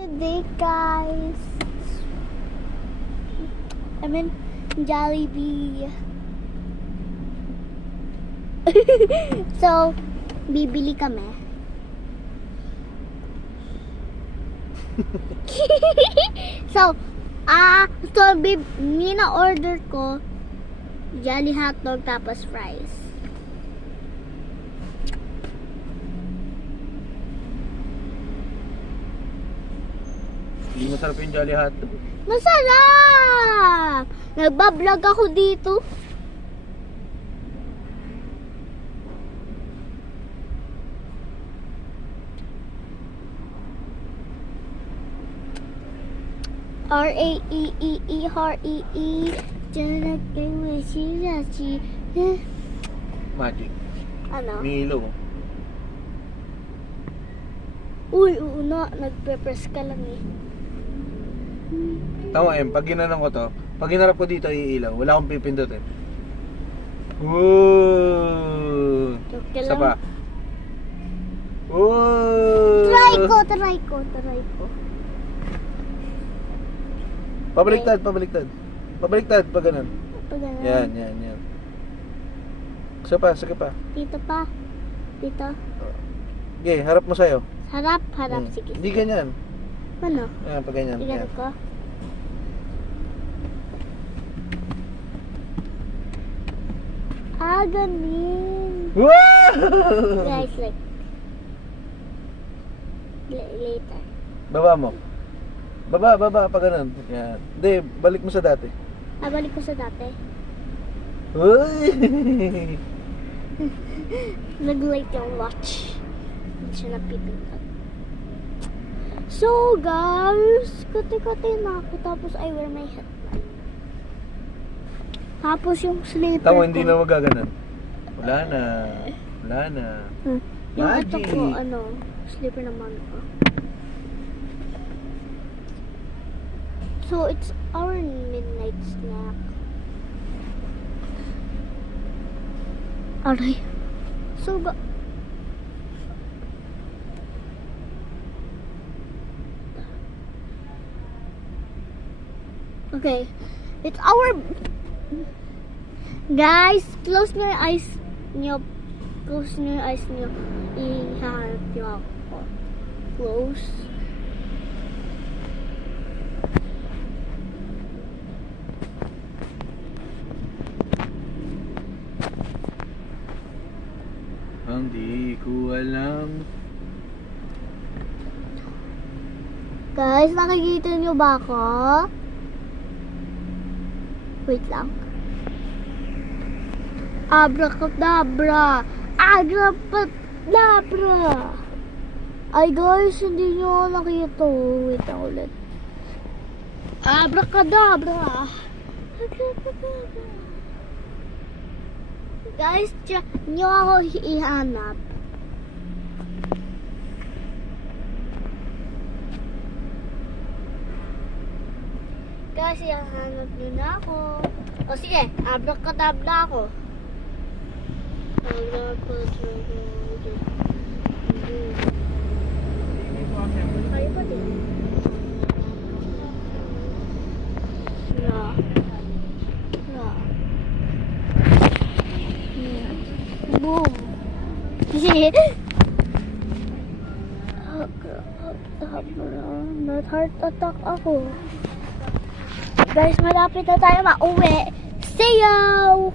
Hey guys, I'm in Jollibee. So, bibili kami. So, order ko Jolly hotdog tapos fries. Hindi masarap yung Jolly Hotdog. Masarap! Nagbablog ako dito. R-A-E-E-E R-E-E Magic. Ano? Milo. Uy, una, nagpe-press ka lang eh. Tama pag ginanong ko to, pag hinarap ko dito iilaw, wala akong pipindutin. Woo! Okay Isa lang. pa. Woo! Try ko. Pabaliktad. Pabaliktad pag ganun. Pag ganun. Yan. Isa pa. Dito pa. Dito. Okay, harap mo sa'yo. Harap. Sige. Hindi ganyan. Ano? Ayan, pag ganyan. Tignan Yan. ko. Ganin. Wow! Guys, like. Later. Baba mo. Baba, pag ganun. Yan. Hindi, balik mo sa dati. Balik ko sa dati. Uy! Nag-light yung watch. Hindi siya napipindot. So, guys, kati-kati na ako. Tapos, I wear my headband. Tapos, yung slipper Tama, ko. hindi na magaganon. Wala na. Yung ito Magic. ko, slipper naman ko. So, it's our midnight snack. Aray. So, okay. It's our... Guys, close your eyes nyo. Ihanap nyo ako. Close. Hindi ko alam. Guys, nakikita nyo ba ako? Wait lang. Abracadabra! Abracadabra! Ay guys, hindi nyo nakita. Wait lang ulit. Abracadabra! Abracadabra! Guys, nyo ako ihanap. Guys, ihanap nyo na ako. O sige, abracadabra ako. Kayo pa din. Boom. Heart attack ako. Guys, malapit na tayo mauwi. See you!